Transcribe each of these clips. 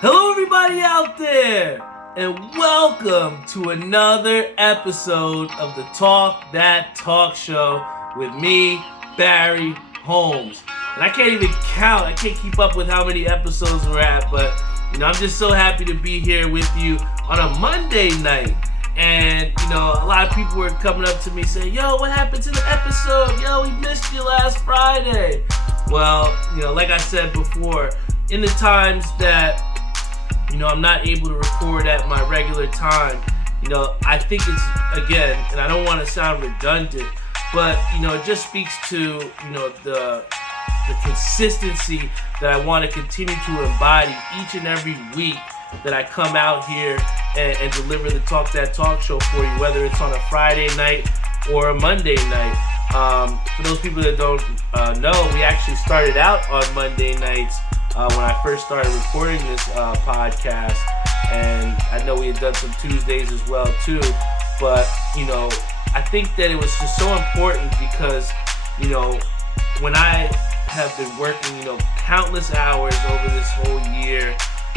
Hello everybody out there, and welcome to another episode of the Talk That Talk Show with me, Barry Holmes. And I can't even count, I can't keep up with how many episodes we're at, but I'm just so happy to be here with you on a Monday night. And a lot of people were coming up to me saying, yo, what happened to the episode? Yo, we missed you last Friday. Well, like I said before, in the times that I'm not able to record at my regular time, I think it's, again, and I don't want to sound redundant, but it just speaks to the consistency that I want to continue to embody each and every week that I come out here and deliver the Talk That Talk Show for you, whether it's on a Friday night or a Monday night. For those people that don't know, we actually started out on Monday nights when I first started recording this podcast, and I know we had done some Tuesdays as well too, but I think that it was just so important because when I have been working countless hours over this whole year,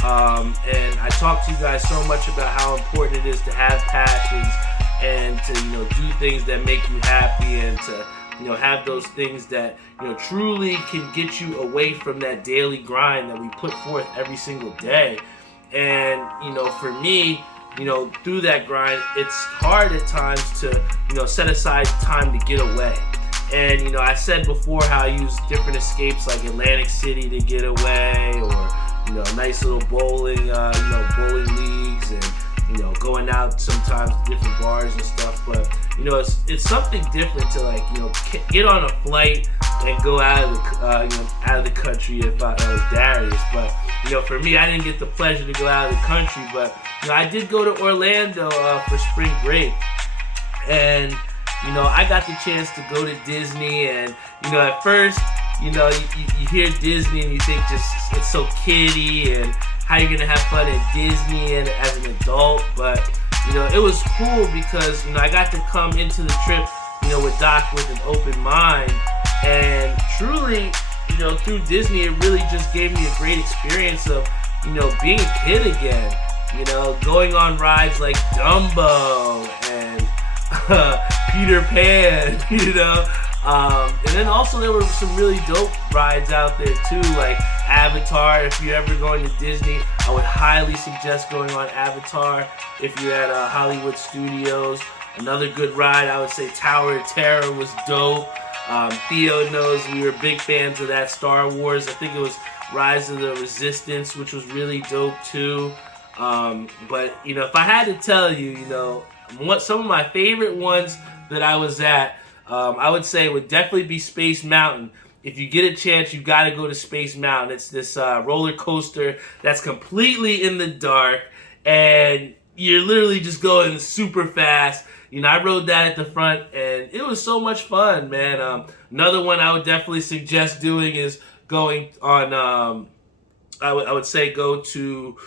and I talk to you guys so much about how important it is to have passions and to do things that make you happy, and to have those things that truly can get you away from that daily grind that we put forth every single day. And for me, through that grind, it's hard at times to set aside time to get away. And I said before how I use different escapes like Atlantic City to get away, or nice little bowling bowling leagues, and going out sometimes to different bars and stuff. But it's something different to get on a flight and go out of the country. If I was Darius, but for me, I didn't get the pleasure to go out of the country, but I did go to Orlando for spring break, and I got the chance to go to Disney. And at first you hear Disney and you think just it's so kiddie and how you're gonna have fun at Disney and as an adult, but it was cool because I got to come into the trip with Doc with an open mind, and truly through Disney it really just gave me a great experience of being a kid again, going on rides like Dumbo and Peter Pan, and then also there were some really dope rides out there too, like Avatar. If you're ever going to Disney, I would highly suggest going on Avatar if you're at Hollywood Studios. Another good ride, I would say Tower of Terror was dope. Theo knows we were big fans of that. Star Wars, I think it was Rise of the Resistance, which was really dope too. But if I had to tell you, what some of my favorite ones that I was at, I would say would definitely be Space Mountain. If you get a chance, you got to go to Space Mountain. It's this roller coaster that's completely in the dark, and you're literally just going super fast. I rode that at the front, and it was so much fun, man. Another one I would definitely suggest doing is going on. I would say go to.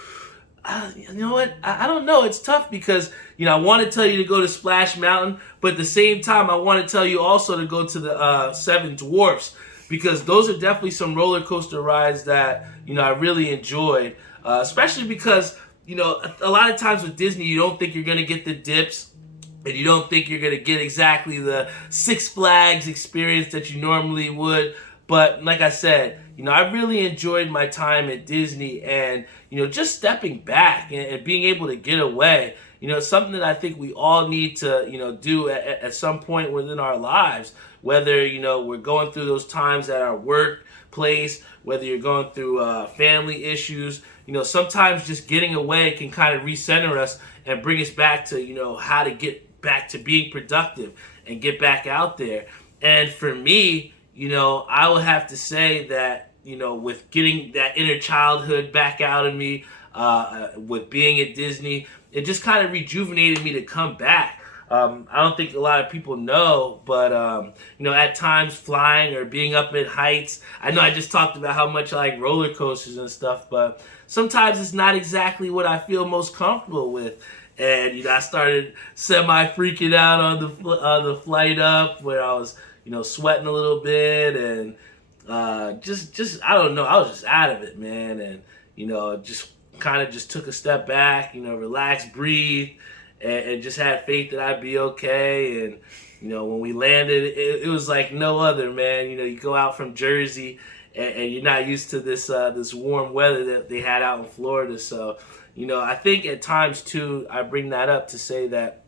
You know what? I don't know. It's tough because I want to tell you to go to Splash Mountain, but at the same time, I want to tell you also to go to the Seven Dwarfs, because those are definitely some roller coaster rides that I really enjoyed, especially because a lot of times with Disney you don't think you're gonna get the dips, and you don't think you're gonna get exactly the Six Flags experience that you normally would. But like I said, I really enjoyed my time at Disney, and just stepping back and being able to get away. It's something that I think we all need to do at some point within our lives. Whether we're going through those times at our workplace, whether you're going through family issues, sometimes just getting away can kind of recenter us and bring us back to how to get back to being productive and get back out there. And for me, I would have to say that, with getting that inner childhood back out of me, with being at Disney, it just kind of rejuvenated me to come back. I don't think a lot of people know, but, at times flying or being up at heights, I know I just talked about how much I like roller coasters and stuff, but sometimes it's not exactly what I feel most comfortable with. And, I started semi-freaking out on the flight up, where I was, sweating a little bit, and just I don't know, I was just out of it, man, and just kind of just took a step back, relaxed, breathed, and just had faith that I'd be okay. And, when we landed, it was like no other, man. You go out from Jersey and you're not used to this warm weather that they had out in Florida. So, I think at times too, I bring that up to say that,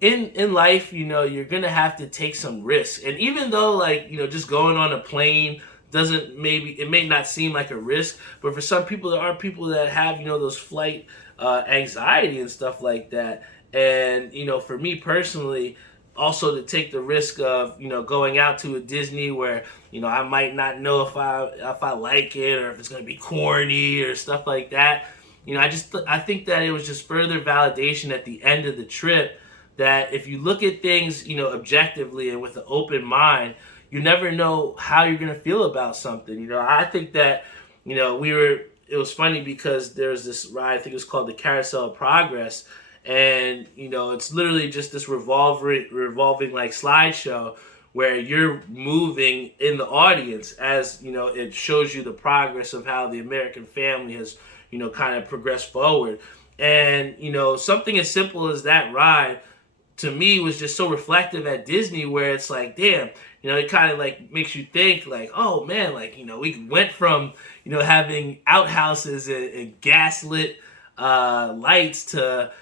in life, you're gonna have to take some risks. And even though, like, just going on a plane it may not seem like a risk, but for some people, there are people that have, those flight anxiety and stuff like that. And, for me personally, also to take the risk of, going out to a Disney where, I might not know if I like it or if it's gonna be corny or stuff like that. I think that it was just further validation at the end of the trip that if you look at things, objectively and with an open mind, you never know how you're going to feel about something. I think that, it was funny because there's this ride, I think it was called the Carousel of Progress. And, it's literally just this revolving like slideshow where you're moving in the audience as, it shows you the progress of how the American family has, kind of progressed forward. And, something as simple as that ride to me was just so reflective at Disney, where it's like, damn, it kind of like makes you think like, oh man, like, we went from, having outhouses and gaslit lights to,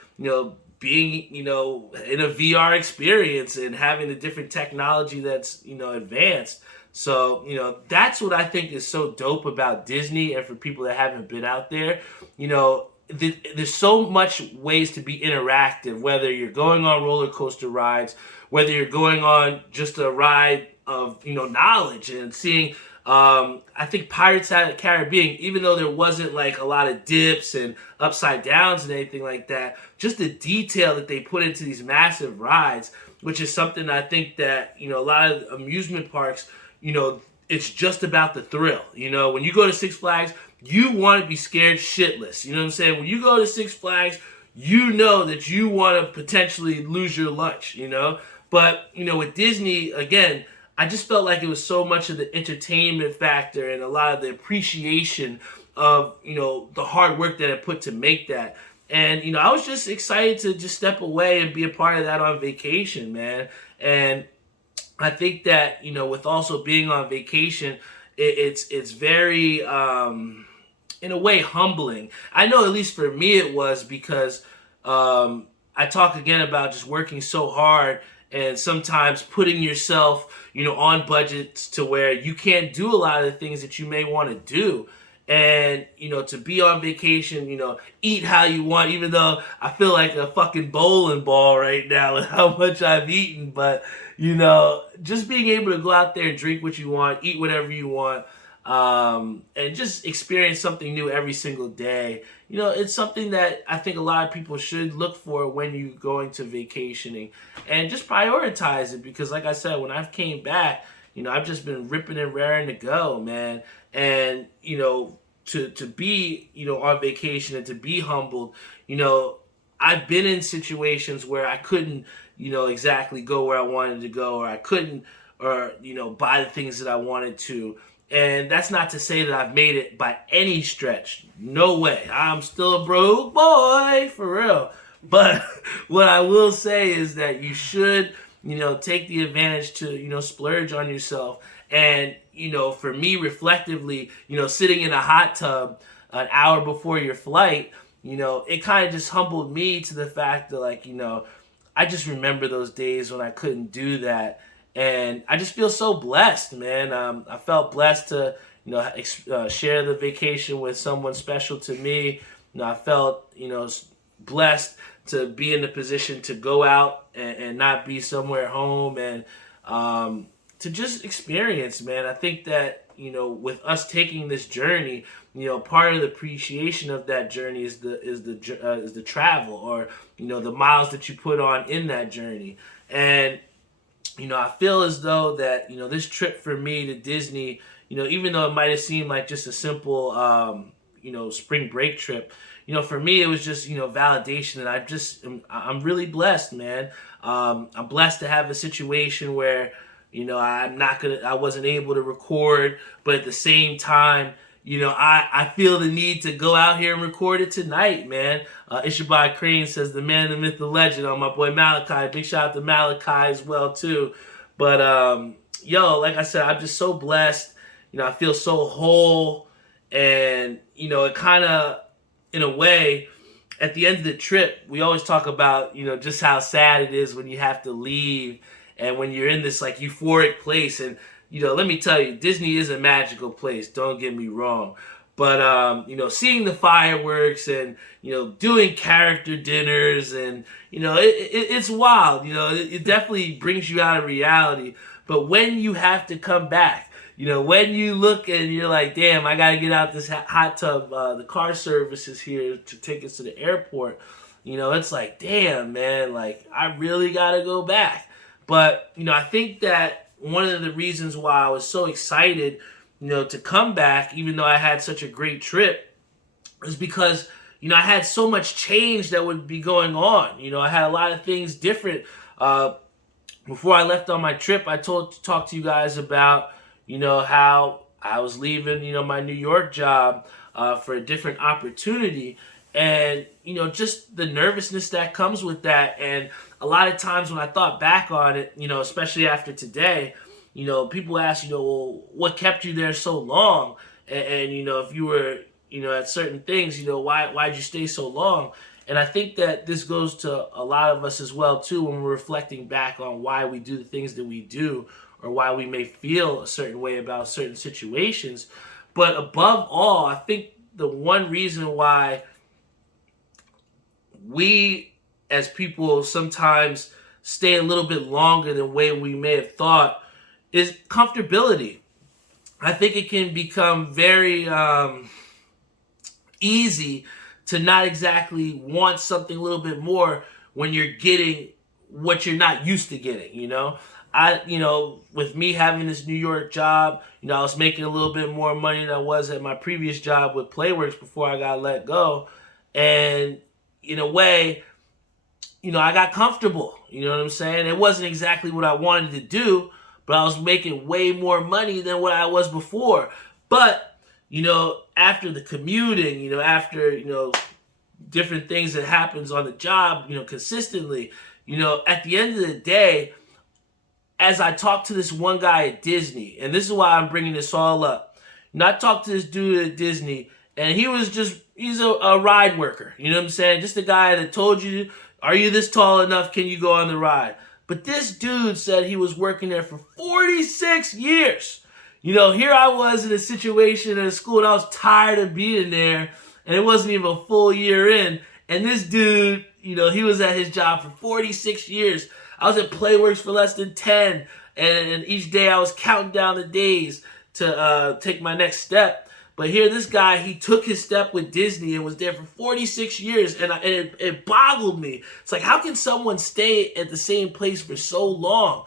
being, in a VR experience and having the different technology that's, advanced. So, that's what I think is so dope about Disney. And for people that haven't been out there, there's so much ways to be interactive, whether you're going on roller coaster rides, whether you're going on just a ride of, knowledge and seeing, I think Pirates of the Caribbean, even though there wasn't like a lot of dips and upside downs and anything like that, just the detail that they put into these massive rides, which is something I think that, a lot of amusement parks, it's just about the thrill. When you go to Six Flags, you want to be scared shitless. You know what I'm saying? When you go to Six Flags, you know that you want to potentially lose your lunch, But, with Disney, again, I just felt like it was so much of the entertainment factor and a lot of the appreciation of, the hard work that I put to make that. And, I was just excited to just step away and be a part of that on vacation, man. And I think that, with also being on vacation, it's very, in a way, humbling. I know at least for me it was because I talk again about just working so hard and sometimes putting yourself, on budgets to where you can't do a lot of the things that you may want to do. And, to be on vacation, eat how you want, even though I feel like a fucking bowling ball right now with how much I've eaten. But, just being able to go out there and drink what you want, eat whatever you want, and just experience something new every single day. It's something that I think a lot of people should look for when you're going to vacationing and just prioritize it. Because like I said, when I came back, I've just been ripping and raring to go, man. And, to be, on vacation and to be humbled, I've been in situations where I couldn't, exactly go where I wanted to go, or I couldn't, or, buy the things that I wanted to. And that's not to say that I've made it by any stretch. No way. I'm still a broke boy, for real. But what I will say is that you should, take the advantage to, splurge on yourself. And, for me, reflectively, sitting in a hot tub an hour before your flight, it kind of just humbled me to the fact that, like, I just remember those days when I couldn't do that. And I just feel so blessed, man. I felt blessed to, share the vacation with someone special to me. I felt, blessed to be in the position to go out and not be somewhere home and to just experience, man. I think that, with us taking this journey, part of the appreciation of that journey is the travel, or, the miles that you put on in that journey. And I feel as though that, this trip for me to Disney, even though it might have seemed like just a simple, spring break trip, for me, it was just, validation that I'm really blessed, man. I'm blessed to have a situation where, I wasn't able to record, but at the same time, I feel the need to go out here and record it tonight, man. Ishabad Crane says the man, the myth, the legend. On my boy Malachi. Big shout out to Malachi as well too. But like I said, I'm just so blessed. I feel so whole, and it kind of, in a way, at the end of the trip, we always talk about just how sad it is when you have to leave, and when you're in this like euphoric place. And let me tell you, Disney is a magical place. Don't get me wrong. But seeing the fireworks and doing character dinners, and it's wild. It definitely brings you out of reality. But when you have to come back, when you look and you're like, damn, I got to get out this hot tub. The car service is here to take us to the airport. It's like, damn, man, like I really got to go back. But, I think that one of the reasons why I was so excited, to come back, even though I had such a great trip, is because, I had so much change that would be going on. I had a lot of things different. Before I left on my trip, I talked to you guys about, how I was leaving, my New York job for a different opportunity. And, just the nervousness that comes with that. And a lot of times when I thought back on it, especially after today, people ask, well, what kept you there so long? And if you were, at certain things, why'd you stay so long? And I think that this goes to a lot of us as well, too, when we're reflecting back on why we do the things that we do, or why we may feel a certain way about certain situations. But above all, I think the one reason why we as people sometimes stay a little bit longer than way we may have thought is comfortability. I think it can become very easy to not exactly want something a little bit more when you're getting what you're not used to getting, with me having this New York job, I was making a little bit more money than I was at my previous job with Playworks before I got let go. And in a way, I got comfortable, you know what I'm saying? It wasn't exactly what I wanted to do, but I was making way more money than what I was before. But, after the commuting, after, different things that happens on the job, consistently, at the end of the day, as I talked to this one guy at Disney, and this is why I'm bringing this all up. I talked to this dude at Disney, and he's a ride worker, you know what I'm saying? Just a guy that told you, are you this tall enough? Can you go on the ride? But this dude said he was working there for 46 years. Here I was in a situation at a school, and I was tired of being there, and it wasn't even a full year in. And this dude, he was at his job for 46 years. I was at Playworks for less than 10, and each day I was counting down the days to take my next step. But here, this guy, he took his step with Disney and was there for 46 years, and it boggled me. It's like, how can someone stay at the same place for so long?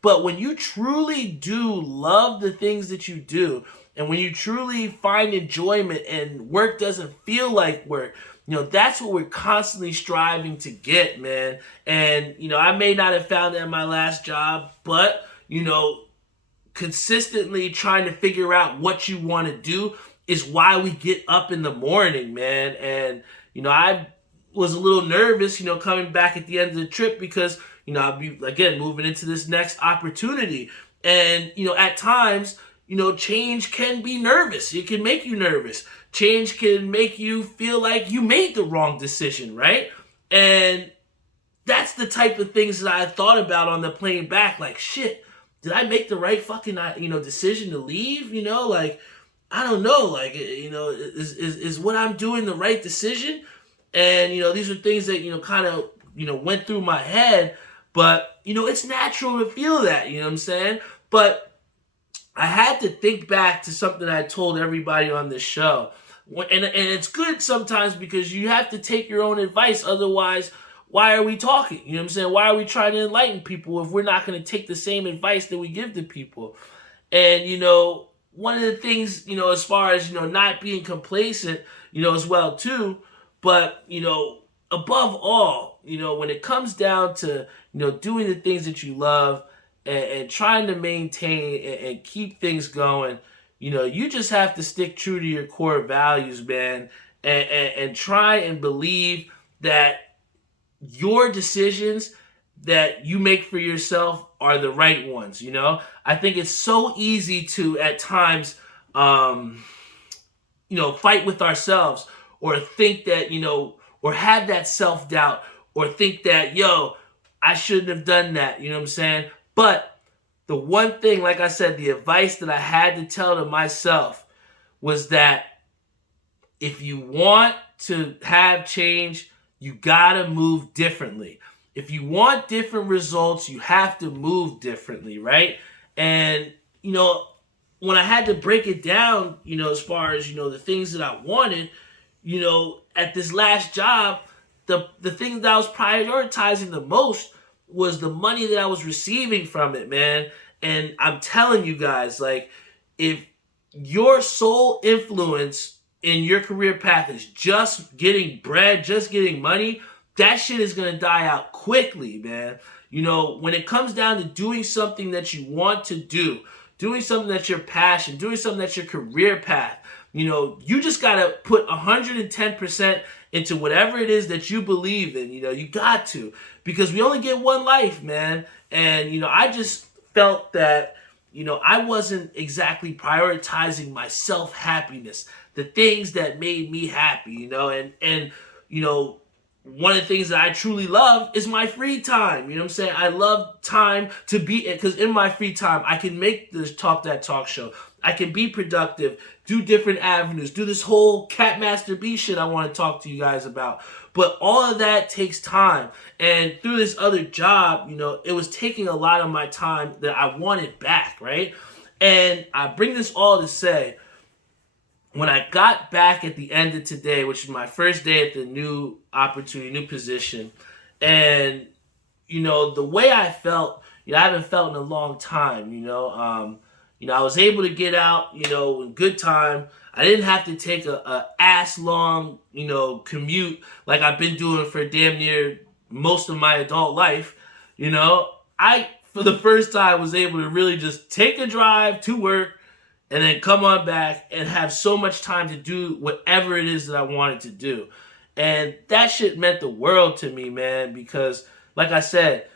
But when you truly do love the things that you do, and when you truly find enjoyment and work doesn't feel like work, that's what we're constantly striving to get, man. And, I may not have found that in my last job, but, consistently trying to figure out what you want to do is why we get up in the morning, man. And, I was a little nervous, coming back at the end of the trip because, I'll be, again, moving into this next opportunity. And, at times, change can be nervous. It can make you nervous. Change can make you feel like you made the wrong decision, right? And that's the type of things that I thought about on the plane back. Like, shit, did I make the right fucking, decision to leave? I don't know. Like, is what I'm doing the right decision? And, these are things that, kind of, went through my head. But, it's natural to feel that, you know what I'm saying? But I had to think back to something I told everybody on this show. And it's good sometimes because you have to take your own advice. Otherwise, why are we talking? You know what I'm saying? Why are we trying to enlighten people if we're not going to take the same advice that we give to people? And, one of the things, as far as, not being complacent, as well, too. But, above all, when it comes down to, doing the things that you love and trying to maintain and keep things going, you just have to stick true to your core values, man, and try and believe that your decisions that you make for yourself are the right ones. I think it's so easy to at times fight with ourselves, or think that, or have that self-doubt, or think that, I shouldn't have done that. You know what I'm saying? But the one thing, like I said, the advice that I had to tell to myself was that if you want to have change, you gotta move differently. If you want different results, you have to move differently, right? And, when I had to break it down, as far as, the things that I wanted, at this last job, the thing that I was prioritizing the most was the money that I was receiving from it, man. And I'm telling you guys, like, if your sole influence in your career path is just getting bread, just getting money, that shit is going to die out quickly, man. When it comes down to doing something that you want to do, doing something that's your passion, doing something that's your career path, you just got to put 110% into whatever it is that you believe in. You got to, because we only get one life, man. And, I just felt that, I wasn't exactly prioritizing my self-happiness, the things that made me happy, and one of the things that I truly love is my free time. You know what I'm saying? I love time to be, because in my free time, I can make this Talk That Talk show. I can be productive, do different avenues, do this whole Cat Master B shit I want to talk to you guys about. But all of that takes time. And through this other job, it was taking a lot of my time that I wanted back, right? And I bring this all to say, when I got back at the end of today, which is my first day at the new opportunity, new position, and, the way I felt, I haven't felt in a long time, I was able to get out, in good time. I didn't have to take a ass long, commute like I've been doing for damn near most of my adult life. I, for the first time, was able to really just take a drive to work, and then come on back and have so much time to do whatever it is that I wanted to do. And that shit meant the world to me, man, because, like I said,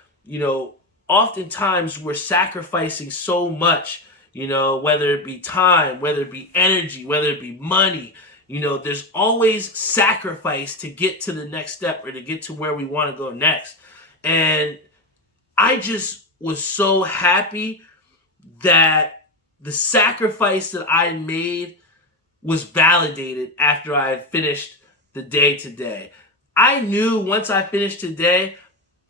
oftentimes we're sacrificing so much, whether it be time, whether it be energy, whether it be money. There's always sacrifice to get to the next step, or to get to where we want to go next. And I just was so happy that the sacrifice that I made was validated after I had finished the day today. I knew once I finished today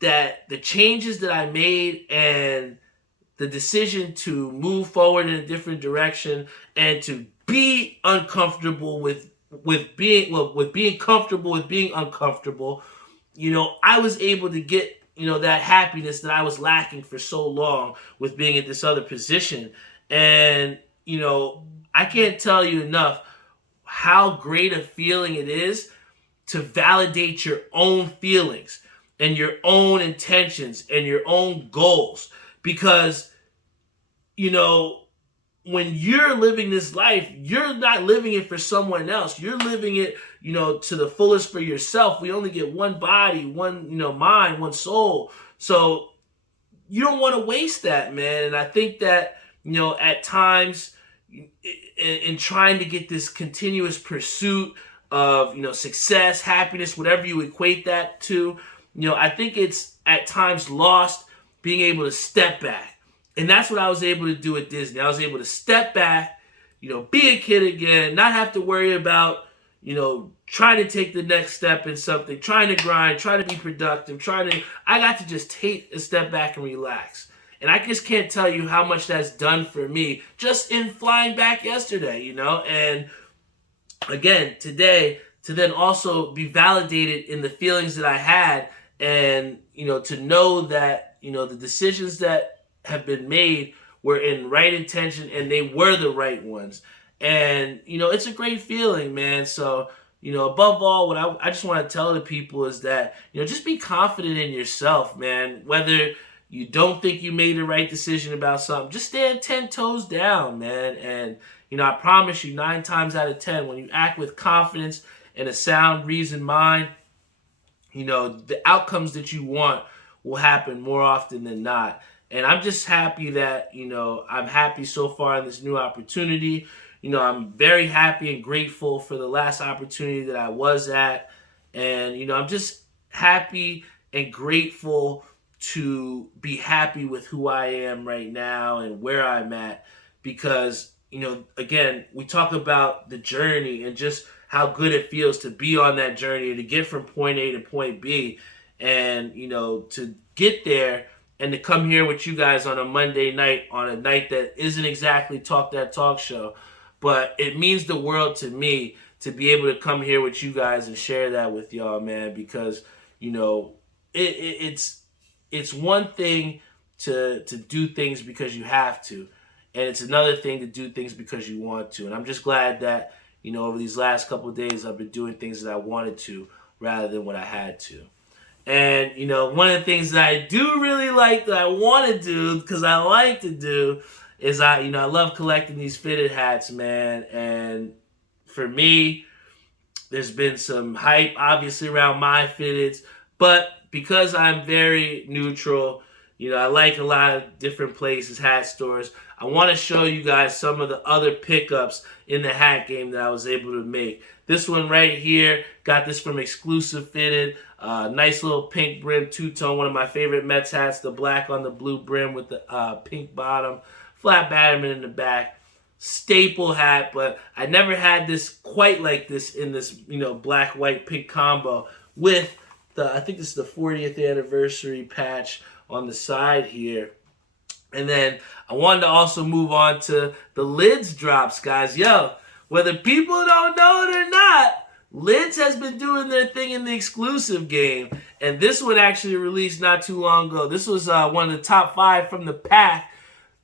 that the changes that I made, and the decision to move forward in a different direction, and to be uncomfortable with being comfortable with being uncomfortable, I was able to get, that happiness that I was lacking for so long with being in this other position. And, I can't tell you enough how great a feeling it is to validate your own feelings and your own intentions and your own goals. Because, when you're living this life, you're not living it for someone else. You're living it, to the fullest for yourself. We only get one body, one, mind, one soul. So you don't want to waste that, man. And I think that, at times, in trying to get this continuous pursuit of, success, happiness, whatever you equate that to, I think it's at times lost being able to step back. And that's what I was able to do at Disney. I was able to step back, be a kid again, not have to worry about, trying to take the next step in something, trying to grind, trying to be productive, I got to just take a step back and relax. And I just can't tell you how much that's done for me just in flying back yesterday, And again, today, to then also be validated in the feelings that I had, and, to know that, the decisions that have been made were in right intention, and they were the right ones. And, it's a great feeling, man. So, above all, what I just want to tell the people is that, just be confident in yourself, man. Whether you don't think you made the right decision about something, just stand 10 toes down, man. And, I promise you 9 times out of 10, when you act with confidence and a sound, reasoned mind, the outcomes that you want will happen more often than not. And I'm just happy that, I'm happy so far in this new opportunity. I'm very happy and grateful for the last opportunity that I was at. And, I'm just happy and grateful to be happy with who I am right now and where I'm at. Because, again, we talk about the journey and just how good it feels to be on that journey, to get from point A to point B, and, to get there and to come here with you guys on a Monday night, on a night that isn't exactly Talk That Talk Show, but it means the world to me to be able to come here with you guys and share that with y'all, man, because, it's one thing to do things because you have to, and it's another thing to do things because you want to. And I'm just glad that, over these last couple of days, I've been doing things that I wanted to rather than what I had to. And, one of the things that I do really like that I want to do, because I like to do, is I love collecting these fitted hats, man. And for me, there's been some hype, obviously, around my fitteds. But because I'm very neutral, I like a lot of different places, hat stores, I want to show you guys some of the other pickups in the hat game that I was able to make. This one right here, got this from Exclusive Fitted. Nice little pink brim, two-tone, one of my favorite Mets hats, the black on the blue brim with the pink bottom, flat batterman in the back. Staple hat, but I never had this quite like this in this, black, white, pink combo with I think this is the 40th anniversary patch on the side here. And then I wanted to also move on to the Lids drops, guys. Yo, whether people don't know it or not, Lids has been doing their thing in the exclusive game. And this one actually released not too long ago. This was one of the top 5 from the pack.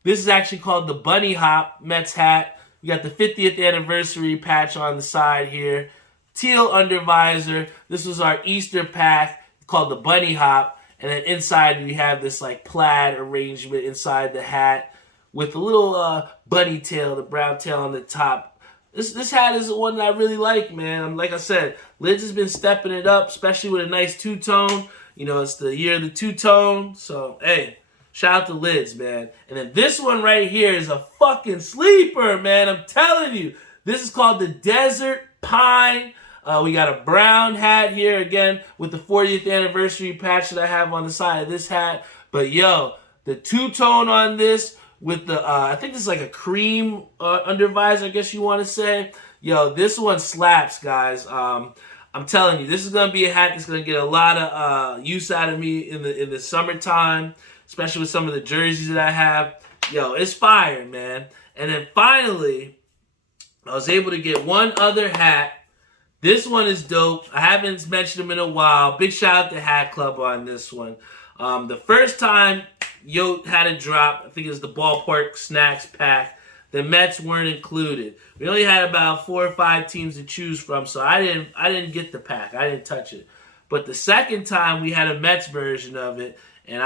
This is actually called the Bunny Hop Mets hat. You got the 50th anniversary patch on the side here. Teal undervisor. This was our Easter pack called the Bunny Hop. And then inside we have this like plaid arrangement inside the hat with a little bunny tail, the brown tail on the top. This hat is the one that I really like, man. Like I said, Lids has been stepping it up, especially with a nice two-tone. It's the year of the two-tone. So, hey, shout out to Lids, man. And then this one right here is a fucking sleeper, man. I'm telling you. This is called the Desert Pine. We got a brown hat here again with the 40th anniversary patch that I have on the side of this hat. But yo, the two-tone on this with the, I think this is like a cream undervisor, I guess you want to say. Yo, this one slaps, guys. I'm telling you, this is going to be a hat that's going to get a lot of use out of me in the summertime, especially with some of the jerseys that I have. Yo, it's fire, man. And then finally, I was able to get one other hat. This one is dope. I haven't mentioned them in a while. Big shout out to Hat Club on this one. The first time Yote had a drop, I think it was the Ballpark Snacks pack, the Mets weren't included. We only had about 4 or 5 teams to choose from, so I didn't get the pack. I didn't touch it. But the second time we had a Mets version of it, and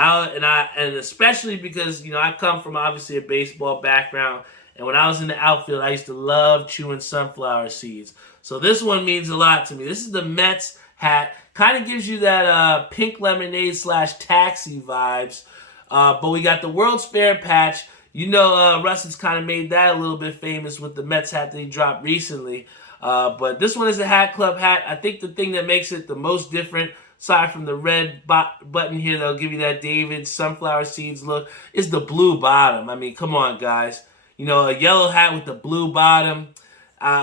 especially because I come from obviously a baseball background, and when I was in the outfield, I used to love chewing sunflower seeds. So this one means a lot to me. This is the Mets hat. Kind of gives you that pink lemonade / taxi vibes. But we got the World's Fair patch. Russell's kind of made that a little bit famous with the Mets hat that he dropped recently. But this one is a Hat Club hat. I think the thing that makes it the most different, aside from the red button here that'll give you that David sunflower seeds look, is the blue bottom. I mean, come on, guys. A yellow hat with the blue bottom.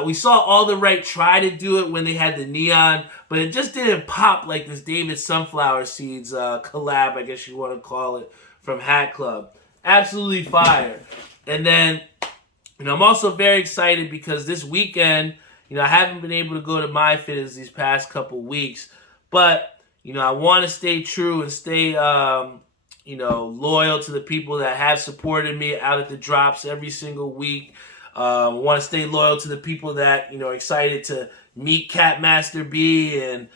We saw All the Right try to do it when they had the neon, but it just didn't pop like this David Sunflower Seeds collab, I guess you want to call it, from Hat Club. Absolutely fire. And then, I'm also very excited because this weekend, I haven't been able to go to my fitteds these past couple weeks, but, I want to stay true and stay, loyal to the people that have supported me out at the drops every single week. Want to stay loyal to the people that, are excited to meet Capmaster B and,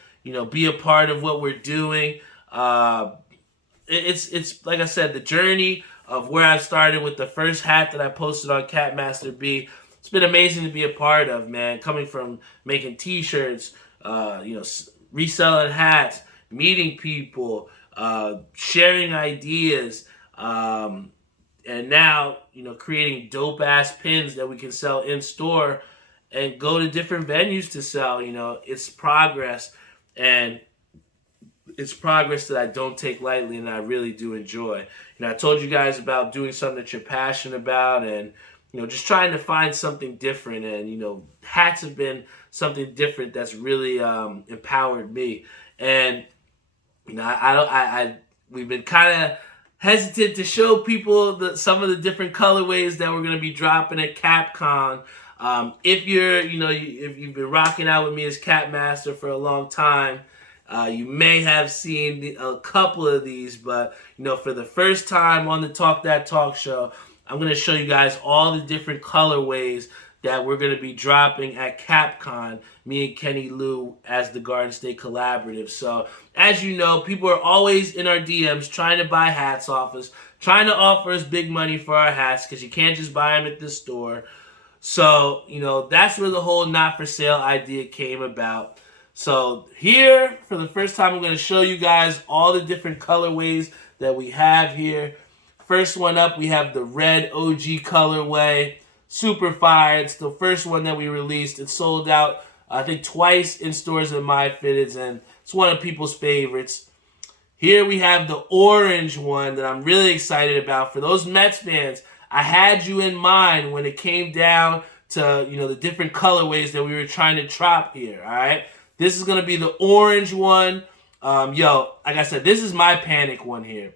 be a part of what we're doing. It's like I said, the journey of where I started with the first hat that I posted on Capmaster B it's been amazing to be a part of, man. Coming from making T-shirts, reselling hats, meeting people, sharing ideas, and now creating dope ass pins that we can sell in store and go to different venues to sell. It's progress, and it's progress that I don't take lightly, and I really do enjoy. I told you guys about doing something that you're passionate about, and just trying to find something different. And hats have been something different that's really empowered me. And we've been kind of hesitant to show people some of the different colorways that we're going to be dropping at CapCon. If you've been rocking out with me as Cap Master for a long time, you may have seen a couple of these, but for the first time on the Talk That Talk show, I'm going to show you guys all the different colorways that we're going to be dropping at CapCon, me and Kenny Lou as the Garden State Collaborative. So, as you know, people are always in our DMs trying to buy hats off us, trying to offer us big money for our hats because you can't just buy them at the store. So, that's where the whole not for sale idea came about. So here, for the first time, I'm going to show you guys all the different colorways that we have here. First one up, we have the red OG colorway. Super fire. It's the first one that we released. It sold out, I think, twice in stores at My Fitteds, and it's one of people's favorites. Here we have the orange one that I'm really excited about. For those Mets fans, I had you in mind when it came down to, the different colorways that we were trying to drop here, all right? This is going to be the orange one. Like I said, this is my panic one here.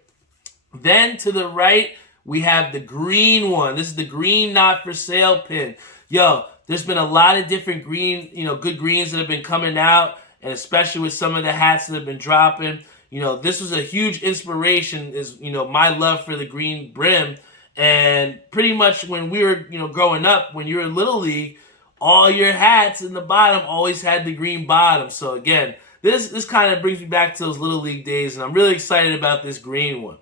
Then to the right, we have the green one. This is the green not for sale pin. There's been a lot of different green, good greens that have been coming out, and especially with some of the hats that have been dropping. This was a huge inspiration is, my love for the green brim. And pretty much when we were, growing up, when you were in Little League, all your hats in the bottom always had the green bottom. So again, this kind of brings me back to those Little League days, and I'm really excited about this green one.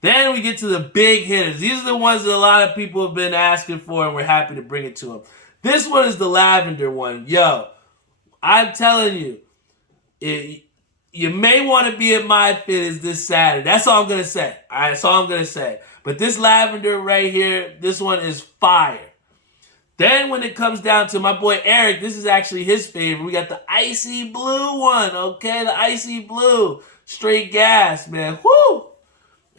Then we get to the big hitters. These are the ones that a lot of people have been asking for, and we're happy to bring it to them. This one is the lavender one. I'm telling you, you may want to be at My Fitteds this Saturday. That's all I'm going to say. All right, that's all I'm going to say. But this lavender right here, this one is fire. Then when it comes down to my boy Eric, this is actually his favorite. We got the icy blue one, okay? The icy blue. Straight gas, man. Woo!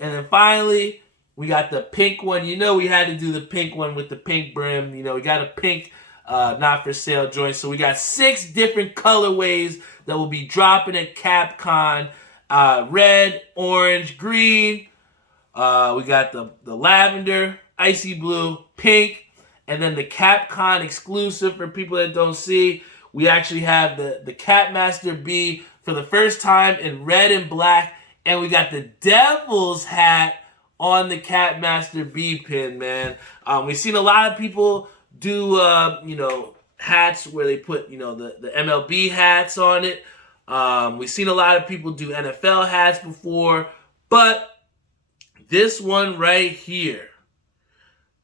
And then finally, we got the pink one. We had to do the pink one with the pink brim. We got a pink not for sale joint. So we got 6 different colorways that will be dropping at CapCon. Red, orange, green. We got the lavender, icy blue, pink. And then the CapCon exclusive for people that don't see, we actually have the Capmaster B for the first time in red and black. And we got the Devil's hat on the Capmaster B pin, man. We've seen a lot of people do, hats where they put, the MLB hats on it. We've seen a lot of people do NFL hats before. But this one right here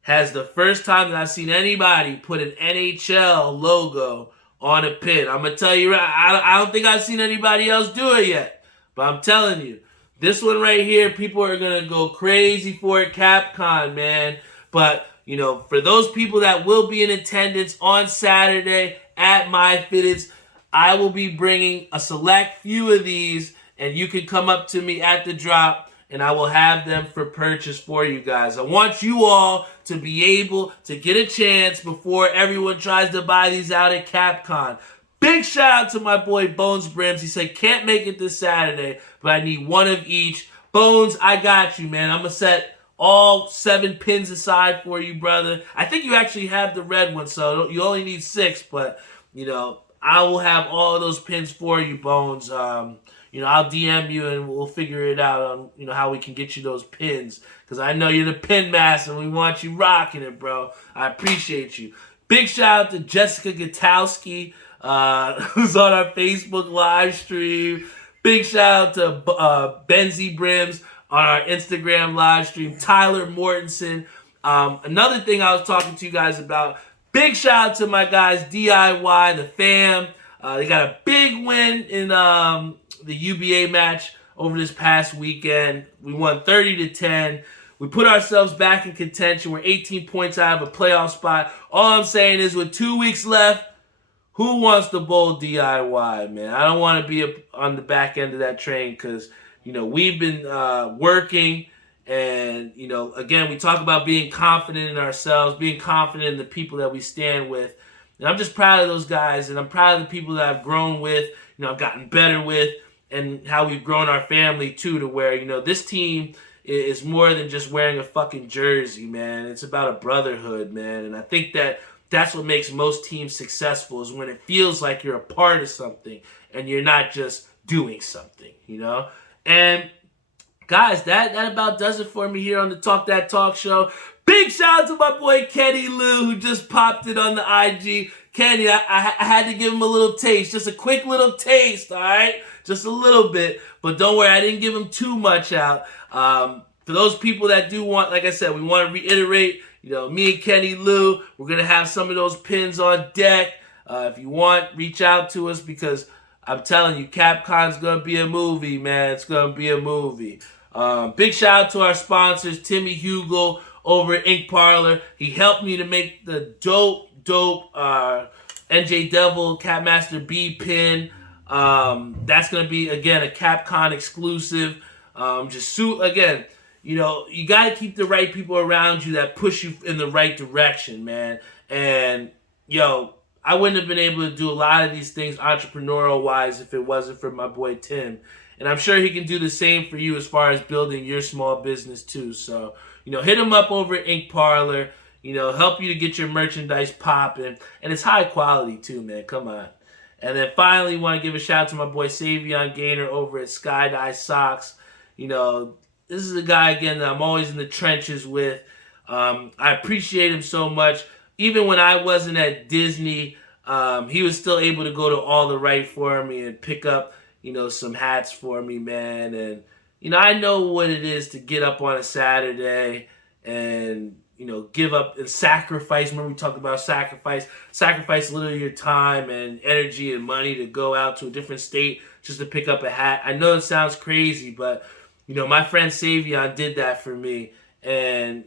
has the first time that I've seen anybody put an NHL logo on a pin. I'm going to tell you, I don't think I've seen anybody else do it yet. But I'm telling you, this one right here, people are going to go crazy for it, CapCon, man. But, for those people that will be in attendance on Saturday at My Fitteds, I will be bringing a select few of these, and you can come up to me at the drop, and I will have them for purchase for you guys. I want you all to be able to get a chance before everyone tries to buy these out at CapCon. Big shout out to my boy Bones Brims. He said, can't make it this Saturday, but I need one of each. Bones, I got you, man. I'm going to set all 7 pins aside for you, brother. I think you actually have the red one, so you only need 6, but, I will have all of those pins for you, Bones. I'll DM you and we'll figure it out on, how we can get you those pins. Because I know you're the pin master and we want you rocking it, bro. I appreciate you. Big shout out to Jessica Gutowski, who's on our Facebook live stream. Big shout out to Benzie Brims on our Instagram live stream. Tyler Mortensen. Another thing I was talking to you guys about, Big shout out to my guys, DIY, the fam. They got a big win in the UBA match over this past weekend. We won 30-10. We put ourselves back in contention. We're 18 points out of a playoff spot. All I'm saying is with 2 weeks left, who wants to bowl DIY, man? I don't want to be on the back end of that train because, we've been working. And, again, we talk about being confident in ourselves, being confident in the people that we stand with. And I'm just proud of those guys, and I'm proud of the people that I've grown with, I've gotten better with, and how we've grown our family, too, to where, this team is more than just wearing a fucking jersey, man. It's about a brotherhood, man. And I think that's what makes most teams successful is when it feels like you're a part of something and you're not just doing something, And guys, that about does it for me here on the Talk That Talk show. Big shout out to my boy Kenny Lou who just popped it on the IG. Kenny, I had to give him a little taste, just a quick little taste, all right? Just a little bit. But don't worry, I didn't give him too much out. For those people that do want, like I said, we want to reiterate, me and Kenny Lou, we're going to have some of those pins on deck. If you want, reach out to us because I'm telling you, CapCon's going to be a movie, man. It's going to be a movie. Big shout out to our sponsors, Timmy Hugel over at Ink Parlor. He helped me to make the dope NJ Devil Capmaster B pin. That's going to be, again, a CapCon exclusive. You got to keep the right people around you that push you in the right direction, man. And, I wouldn't have been able to do a lot of these things entrepreneurial-wise if it wasn't for my boy Tim. And I'm sure he can do the same for you as far as building your small business, too. So, hit him up over at Ink Parlor. Help you to get your merchandise popping. And it's high quality, too, man. Come on. And then finally, want to give a shout out to my boy Savion Gaynor over at Sky-Dye Socks. This is a guy, again, that I'm always in the trenches with. I appreciate him so much. Even when I wasn't at Disney, he was still able to go to All the Right for me and pick up, some hats for me, man. And, I know what it is to get up on a Saturday and, give up and sacrifice. Remember we talked about sacrifice a little of your time and energy and money to go out to a different state just to pick up a hat. I know it sounds crazy, but, my friend Savion did that for me. And,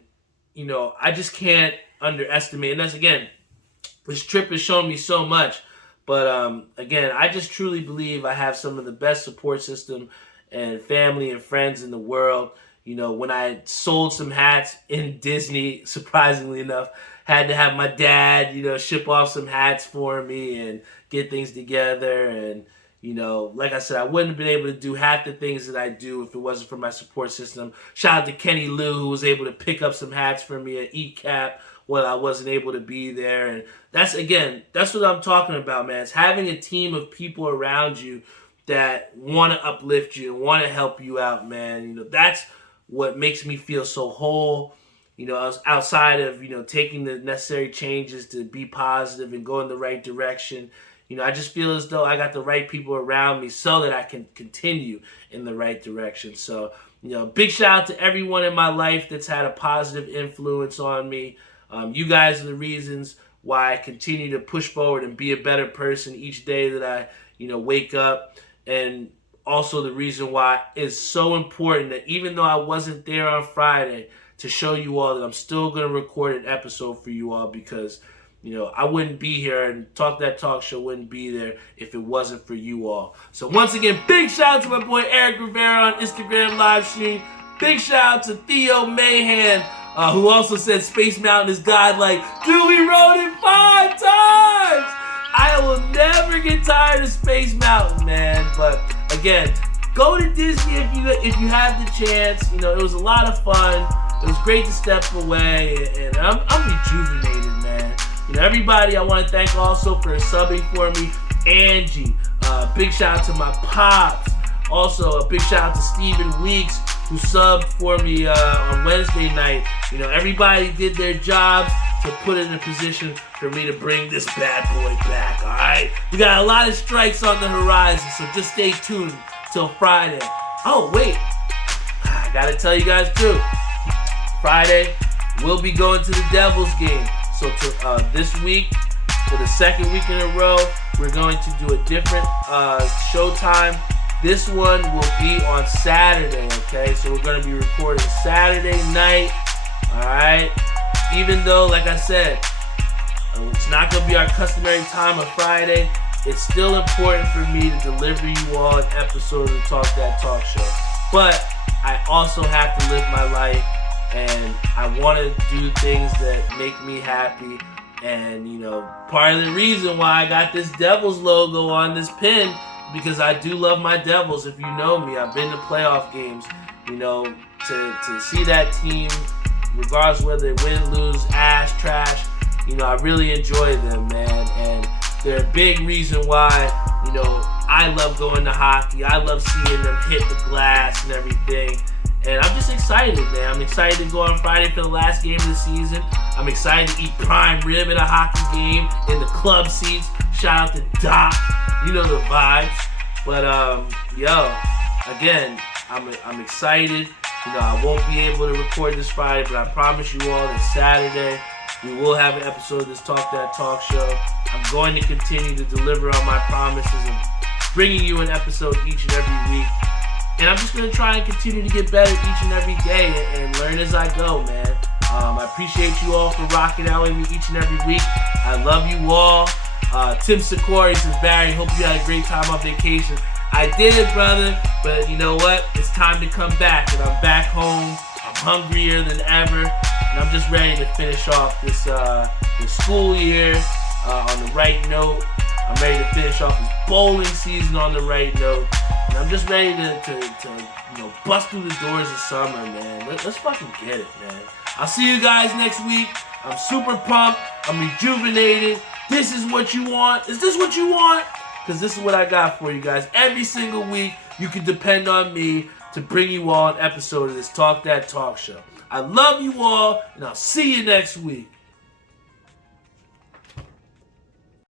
I just can't underestimate. And that's, again, this trip has shown me so much. But, again, I just truly believe I have some of the best support system and family and friends in the world. When I sold some hats in Disney, surprisingly enough, had to have my dad, ship off some hats for me and get things together. And, like I said, I wouldn't have been able to do half the things that I do if it wasn't for my support system. Shout out to Kenny Lou, who was able to pick up some hats for me at ECAP when I wasn't able to be there. And that's what I'm talking about, man. It's having a team of people around you that want to uplift you and want to help you out, man. That's what makes me feel so whole. Outside of, taking the necessary changes to be positive and go in the right direction. I just feel as though I got the right people around me so that I can continue in the right direction. So, big shout out to everyone in my life that's had a positive influence on me. You guys are the reasons why I continue to push forward and be a better person each day that I, wake up. And also the reason why it's so important that even though I wasn't there on Friday to show you all that I'm still going to record an episode for you all because, I wouldn't be here and Talk That Talk show wouldn't be there if it wasn't for you all. So once again, big shout out to my boy Eric Rivera on Instagram live stream. Big shout out to Theo Mahan, who also said Space Mountain is godlike. Dude, we rode it 5 times! I will never get tired of Space Mountain, man. But again, go to Disney if you have the chance. It was a lot of fun. It was great to step away, and I'm rejuvenated, man. Everybody I want to thank also for subbing for me. Angie, big shout out to my pops. Also, a big shout out to Steven Weeks, who subbed for me on Wednesday night. Everybody did their jobs to put in a position for me to bring this bad boy back, all right? We got a lot of strikes on the horizon, so just stay tuned till Friday. Oh, wait. I got to tell you guys, too. Friday, we'll be going to the Devils game. So this week, for the second week in a row, we're going to do a different showtime. This one will be on Saturday, okay? So we're going to be recording Saturday night, all right? Even though, like I said, it's not going to be our customary time of Friday, it's still important for me to deliver you all an episode of the Talk That Talk Show. But I also have to live my life, and I want to do things that make me happy. And, part of the reason why I got this Devils logo on this pin, because I do love my Devils. If you know me, I've been to playoff games. To see that team, regardless whether they win, lose, ass, trash, I really enjoy them, man. And they're a big reason why, I love going to hockey. I love seeing them hit the glass and everything. And I'm just excited, man. I'm excited to go on Friday for the last game of the season. I'm excited to eat prime rib at a hockey game in the club seats. Shout out to Doc. You know the vibes. But, again, I'm excited. I won't be able to record this Friday, but I promise you all that Saturday we will have an episode of this Talk That Talk Show. I'm going to continue to deliver on my promises of bringing you an episode each and every week. And I'm just going to try and continue to get better each and every day and learn as I go, man. I appreciate you all for rocking out with me each and every week. I love you all. Tim Sikori says, Barry, hope you had a great time on vacation. I did, brother, but you know what? It's time to come back, and I'm back home. I'm hungrier than ever, and I'm just ready to finish off this school year on the right note. I'm ready to finish off this bowling season on the right note. And I'm just ready to bust through the doors of summer, man. Let's fucking get it, man. I'll see you guys next week. I'm super pumped. I'm rejuvenated. This is what you want. Is this what you want? Because this is what I got for you guys. Every single week, you can depend on me to bring you all an episode of this Talk That Talk Show. I love you all, and I'll see you next week.